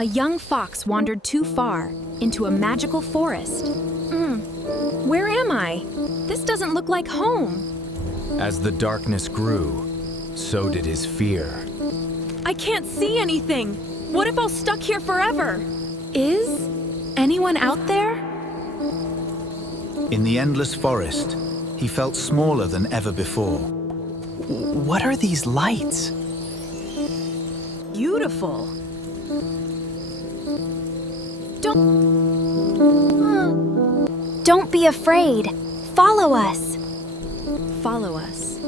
A young fox wandered too far into a magical forest. Where am I? This doesn't look like home. As the darkness grew, so did his fear. I can't see anything. What if I'll stuck here forever? Is anyone out there? In the endless forest, he felt smaller than ever before. What are these lights? Beautiful. Don't be afraid. Follow us. Follow us.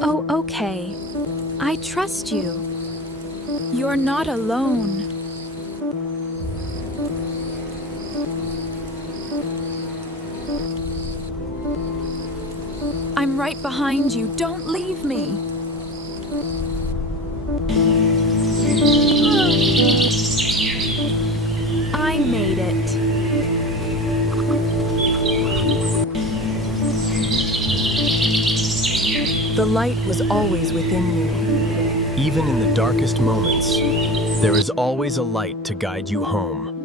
Oh, okay. I trust you. You're not alone. I'm right behind you. Don't leave me. I made it. The light was always within you. Even in the darkest moments, there is always a light to guide you home.